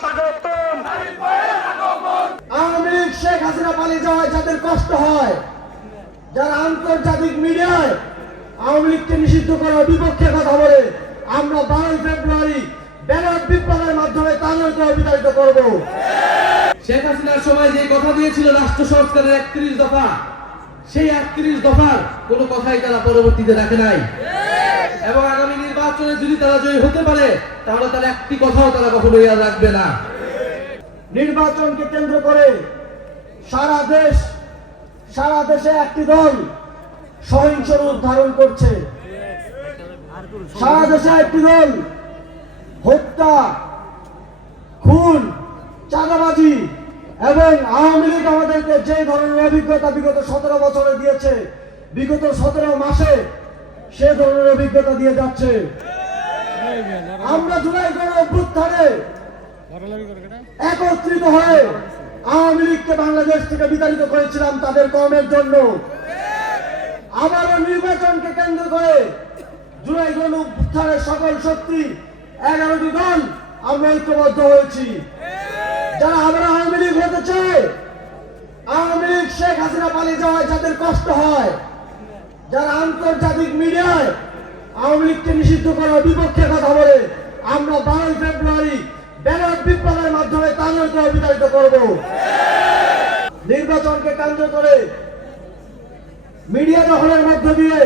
স্বাগতম। আওয়ামী লীগ শেখ হাসিনা পালিয়ে যাওয়ায় যাদের কষ্ট হয়, যারা আন্তর্জাতিক মিডিয়ায় আওয়ামী লীগকে নিষিদ্ধ করার বিপক্ষে কথা বলে, আমরা 12 ফেব্রুয়ারি ব্যালট বিপ্লবের মাধ্যমে তাদেরকে বিতাড়িত করব। শেখ হাসিনার সময় যে কথা দিয়েছিল রাষ্ট্র সংস্কারের 31 দফা, সেই 31 দফার কোনো কথাই তারা পরবর্তীতে রাখে নাই। এবং আগামী নির্বাচনে যদি তারা জয়ী হতে পারে, তাহলে তার একটি কথাও তারা কখনোই আর রাখবে না। নির্বাচনকে কেন্দ্র করে সারা দেশে একটি দল সহিংস রূপ ধারণ করছে। সারা দেশে একটি দল হত্যা, খুন, চাঁদাবাজি এবং আওয়ামী লীগ আমাদেরকে যে ধরনের অভিজ্ঞতা বিগত 17 বছরে দিয়েছে, বিগত 17 মাসে সে ধরনের অভিজ্ঞতা দিয়ে যাচ্ছে। আমরা জুলাই গণ অভ্যুত্থানে একত্রিত হয়ে আওয়ামী লীগকে বাংলাদেশ থেকে বিতাড়িত করেছিলাম তাদের কর্মের জন্য। আবারও নির্বাচনকে কেন্দ্র করে জুলাই গণ অভ্যুত্থানের সকল শক্তি 11টি দল আমরা ঐক্যবদ্ধ হয়েছি। যারা আবার আওয়ামী লীগ হতে চায়, আওয়ামী লীগ শেখ হাসিনা পালিয়ে যাওয়ায় যাদের কষ্ট হয়, যারা আন্তর্জাতিক মিডিয়ায় আওয়ামী লীগকে নিষিদ্ধ করার বিপক্ষে কথা বলে, আমরা 12 ফেব্রুয়ারি ব্যালট বিপ্লবের মাধ্যমে তাদেরকে বিতাড়িত করব। নির্বাচনকে কেন্দ্র করে মিডিয়া দখলের মধ্য দিয়ে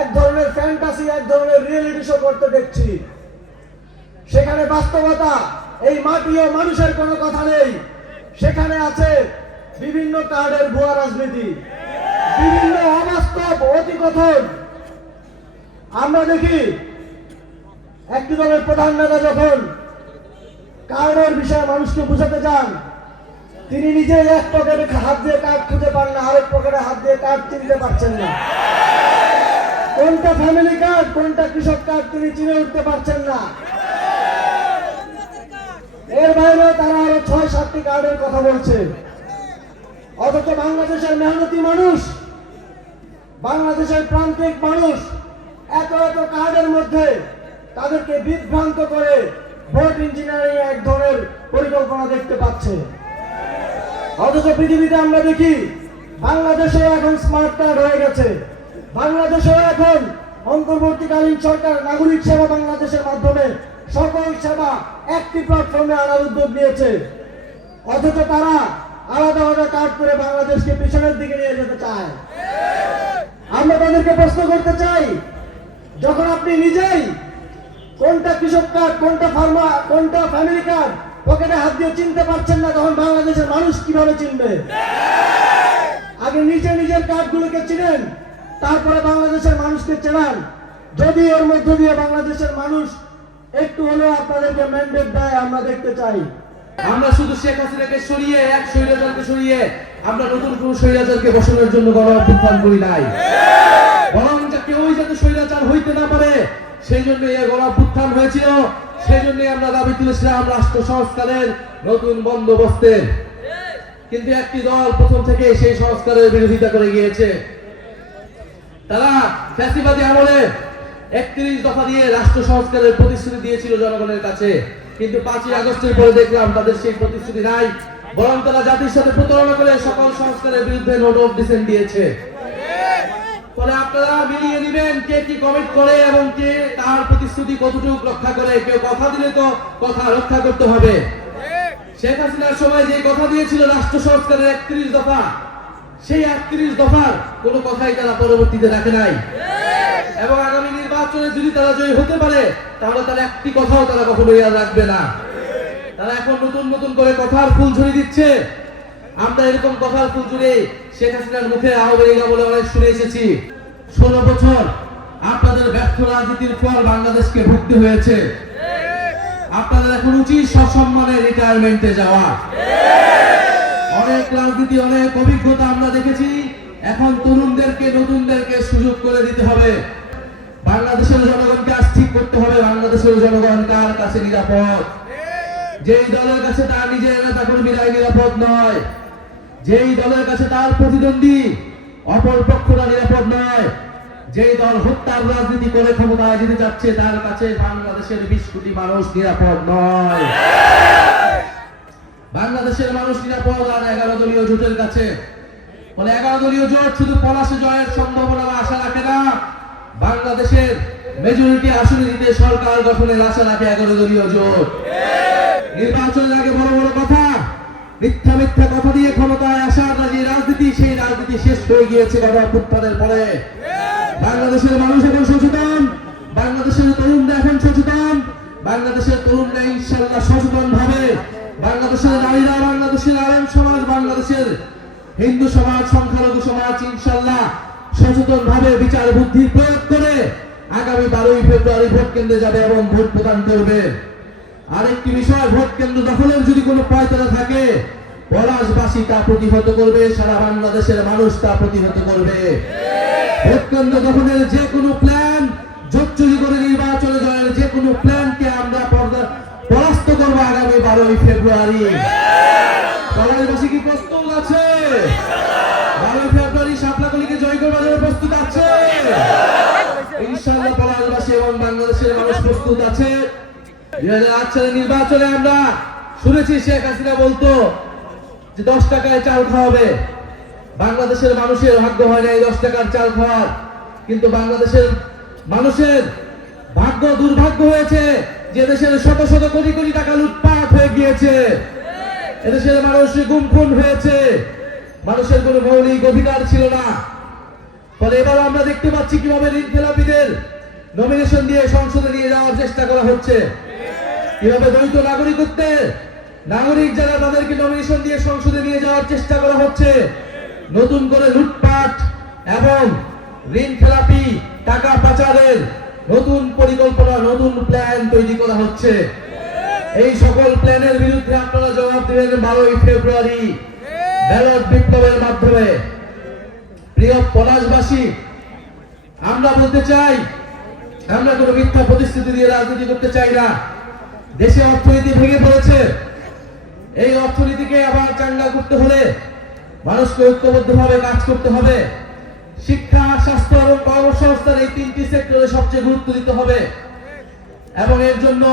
এক ধরনের ফ্যান্টাসি, এক ধরনের রিয়েলিটি শো করতে দেখছি। সেখানে বাস্তবতা, এই মাটি ও মানুষের কোনো কথা নেই। সেখানে আছে বিভিন্ন কার্ডের ভুয়া রাজনীতি, বিভিন্ন অবাস্তব অতিকথন। আমরা দেখি একটি দলের প্রধান নেতা যখন কার্ডের বিষয়ে মানুষকে বুঝাতে চান, তিনি নিজে এক পকেটে হাত দিয়ে কার্ড খুঁজে পান না, আরেক পকেটে হাত দিয়ে কার্ড চিনতে পারছেন না। কোনটা ফ্যামিলি কার্ড, কোনটা কৃষক কার্ড তিনি চিনে উঠতে পারছেন না। এর বাইরে তারা আরো 6-7টি কার্ডের কথা বলছে। অথচ বাংলাদেশের মেহনতি মানুষ, বাংলাদেশের প্রান্তিক মানুষ এত কার্ডের মধ্যে তাদেরকে বিভ্রান্ত করে ভোট ইঞ্জিনিয়ারিং এক ধরনের পরিকল্পনা দেখতে পাচ্ছে। অথচ পৃথিবীতে আমরা দেখি বাংলাদেশে এখন স্মার্ট কার্ড হয়ে গেছে। বাংলাদেশে এখন অন্তর্বর্তীকালীন সরকার নাগরিক সেবা বাংলাদেশের মাধ্যমে সকল সেবা একটি প্ল্যাটফর্মে আনার উদ্যোগ নিয়েছে। অথচ তারা আলাদা আলাদা কার্ড করে বাংলাদেশকে পিছনের দিকে নিয়ে যেতে চায়। আমরা তাদেরকে প্রশ্ন করতে চাই, যখন আপনি নিজেই কোনটা কৃষক কার্ড, কোনটা ফার্মা, কোনটা ফ্যামিলি কার্ড পকেটে হাত দিয়ে চিনতে পারছেন না, তখন বাংলাদেশের মানুষ কিভাবে চিনবে? আগে নিজের কার্ডগুলোকে চিনেন, তারপরে বাংলাদেশের মানুষকে চেনান। যদি এর মধ্য দিয়ে বাংলাদেশের মানুষ একটু হলেও আপনাদেরকে ম্যান্ডেট দেয়, আমরা দেখতে চাই। আমরা শুধু শেখ হাসিনাকে সরিয়ে, এক স্বৈরাচারকে সরিয়ে আমরা নতুন কোন স্বৈরাচারকে বসানোর জন্য গণ অভ্যুত্থান করি নাই। বরং কেউই যাতে স্বৈরাচার হইতে না পারে সেই জন্য এই গণ অভ্যুত্থান হয়েছিল। সেই জন্য আমরা দাবি তুলেছিলাম রাষ্ট্র সংস্কারের নতুন বন্দোবস্তের। কিন্তু একটি দল প্রথম থেকে সেই সংস্কারের বিরোধিতা করে গিয়েছে। তারা ফ্যাসিবাদী আমলে 31 দফা দিয়ে রাষ্ট্র সংস্কারের প্রতিশ্রুতি দিয়েছিল জনগণের কাছে, কিন্তু 5ই আগস্টের পরে দেখলাম তাদের সেই প্রতিশ্রুতি নাই। বরং তারা জাতির সাথে প্রতারণা করে সকল সংস্কারের বিরুদ্ধে নোট অফ ডিসেন্ট দিয়েছে। ফলে আপনারা মিলিয়ে নেবেন কে কি কমিট করে এবং কে তার প্রতিশ্রুতি কতটুকু রক্ষা করে। কেউ কথা দিলে তো কথা রক্ষা করতে হবে। শেখ হাসিনার সময় যে কথা দিয়েছিল রাষ্ট্র সংস্কারের 31 দফা, সেই 31 দফার কোনো কথাই তারা পরবর্তীতে রাখে নাই। এবং আগামী নির্বাচনে যদি তারা জয়ী হতে পারে, তাহলে তার একটি কথাও তারা কখনোই আর রাখবে না। তারা এখন নতুন করে কথার ফুল ঝুড়ি দিচ্ছে। আমরা এরকম কথার ফুল ঝুড়ি শেখ হাসিনার মুখে আওয়ামী লীগ বলে অনেক শুনে এসেছি। 16 বছর আপনাদের ব্যর্থ রাজনীতির ফল বাংলাদেশকে ভুগতে হয়েছে। আপনাদের এখন উচিত সসম্মানে রিটায়ারমেন্টে যাওয়া। অনেক রাজনীতি, অনেক অভিজ্ঞতা আমরা দেখেছি। এখন তরুণদেরকে, নতুনদেরকে সুযোগ করে দিতে হবে। বাংলাদেশের জনগণকে আজ ঠিক করতে হবে বাংলাদেশের জনগণ কার কাছে নিরাপদ। যেই দলের কাছে তার নিজের নেতা কর্মীরাই নিরাপদ নয়, যেই দলের কাছে তার প্রতিদ্বন্দ্বী অপর পক্ষরা নিরাপদ নয়, যে দল হত্যার রাজনীতি করে ক্ষমতায় যেতে যাচ্ছে তার কাছে বাংলাদেশের 20 কোটি মানুষ নিরাপদ নয়। বাংলাদেশের মানুষ নিরাপদ আর 11 দলীয় জোটের কাছে। বলে 11 দলীয় জোট শুধু পলাশে জয়ের সম্ভাবনা বা আশা রাখে না, বাংলাদেশের মেজরিটি আসনে দিতে সরকার গঠনের আশা রাখে 11 দলীয় জোট। নির্বাচনের আগে বড় বড় কথা, মিথ্যা মিথ্যা কথা দিয়ে ক্ষমতায় আসার যে রাজনীতি, সেই রাজনীতি শেষ হয়ে গিয়েছে গণঅভ্যুত্থানের পরে। বাংলাদেশের মানুষ এখন সচেতন, বাংলাদেশের তরুণরা এখন সচেতন, বাংলাদেশের তরুণরা ইনশাআল্লাহ সচেতন ভাবে, বাংলাদেশের নারীরা, বাংলাদেশের আলেম সমাজ, বাংলাদেশের হিন্দু সমাজ, সংখ্যালঘু সমাজ ইনশাআল্লাহ সচেতন ভাবে বিচার বুদ্ধি প্রয়োগ করে আগামী 12ই ফেব্রুয়ারি ভোট কেন্দ্রে যাবে এবং ভোট প্রদান করবে। আরেকটি বিষয়, ভোট কেন্দ্র দখলের যদি কোনো পায়তারা থাকে, পলাশবাসী তা প্রতিহত করবে, সারা বাংলাদেশের মানুষ তা প্রতিহত করবে। ভোট কেন্দ্র দখলের যে কোনো প্ল্যান, জোটচুরি করে নির্বাচনে জয়ের যে কোনো প্ল্যানকে আমরা পরাস্ত করবো আগামী 12ই ফেব্রুয়ারি। পলাশবাসী কি প্রস্তুত আছে? 12ই ফেব্রুয়ারি শাপলাকলিকে জয় করবার জন্য প্রস্তুত আছে? ইনশাআল্লাহ পলাশবাসী এবং বাংলাদেশের মানুষ প্রস্তুত আছে। 2008 সালের নির্বাচনে আমরা শুনেছি শেখ হাসিনা বলতো যে 10 টাকায় চাল খাওয়াবে। বাংলাদেশের মানুষের ভাগ্য হয় না এই 10 টাকার চাল খাওয়ার, কিন্তু বাংলাদেশের মানুষের ভাগ্য দুর্ভাগ্য হয়েছে যে দেশের শত শত কোটি কোটি টাকা লুটপাট হয়ে গিয়েছে, এদেশের মানুষ গুম খুন হয়েছে, মানুষের কোনো মৌলিক অধিকার ছিল না। ফলে এবার আমরা দেখতে পাচ্ছি কিভাবে ঋণ খেলাপিদের নমিনেশন দিয়ে সংসদে নিয়ে যাওয়ার চেষ্টা করা হচ্ছে, কিভাবে দ্বৈত নাগরিকত্বে নাগরিক যারা তাদেরকে নমিনেশন দিয়ে সংসদে নিয়ে যাওয়ার চেষ্টা করা হচ্ছে, নতুন করে লুটপাট এবং ঋণ খেলাপি টাকা পাচারের নতুন পরিকল্পনা, নতুন প্ল্যান তৈরি করা হচ্ছে। এই সকল প্ল্যানের বিরুদ্ধে আপনারা জবাব দেবেন 12ই ফেব্রুয়ারি ব্যালট বিপ্লবের মাধ্যমে। প্রিয় পলাশবাসী, আমরা বলতে চাই, আমরা কোনো মিথ্যা প্রতিশ্রুতি দিয়ে রাজনীতি করতে চাই না। দেশে অর্থনীতি ভেঙে পড়েছে, এই অর্থনীতিকে আবার চাঙ্গা করতে হলে মানুষকে ঐক্যবদ্ধভাবে কাজ করতে হবে। শিক্ষা, স্বাস্থ্য এবং কর্মসংস্থান এই 3টি সেক্টরে সবচেয়ে গুরুত্ব দিতে হবে এবং এর জন্য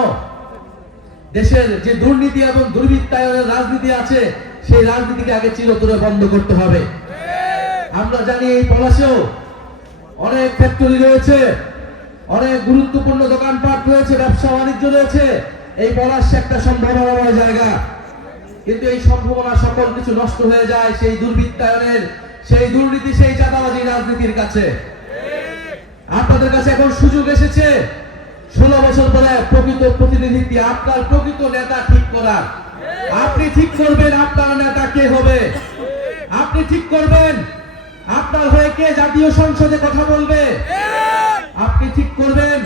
দেশের যে দুর্নীতি এবং দুর্বৃত্তায়নের রাজনীতি আছে সেই রাজনীতিকে আগে চিরতরে বন্ধ করতে হবে। আমরা জানি এই পলাশেও অনেক ফ্যাক্টরি রয়েছে, অনেক গুরুত্বপূর্ণ দোকানপাট রয়েছে, ব্যবসা বাণিজ্য রয়েছে। এই পলাশ একটা সম্ভাবনাময় জায়গা, কিন্তু এই সম্ভাবনা সকল কিছু নষ্ট হয়ে যায় সেই দুর্বৃত্তায়নের, সেই দুর্নীতি, সেই চাঁদাবাজি রাজনীতির কাছে। আপনাদের কাছে এখন সুযোগ এসেছে 16 বছর পরে প্রকৃত প্রতিনিধিত্ব, আপনার প্রকৃত নেতা ঠিক করার। আপনি ঠিক করবেন আপনার নেতা কে হবে, আপনি ঠিক করবেন আপনার হয়ে কে জাতীয় সংসদে কথা বলবে, আপনি ঠিক করবেন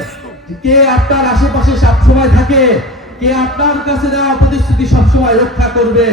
কে আপনার আশেপাশে সবসময় থাকে, কে আপনার কাছে দেওয়া প্রতিশ্রুতি সবসময় রক্ষা করবে।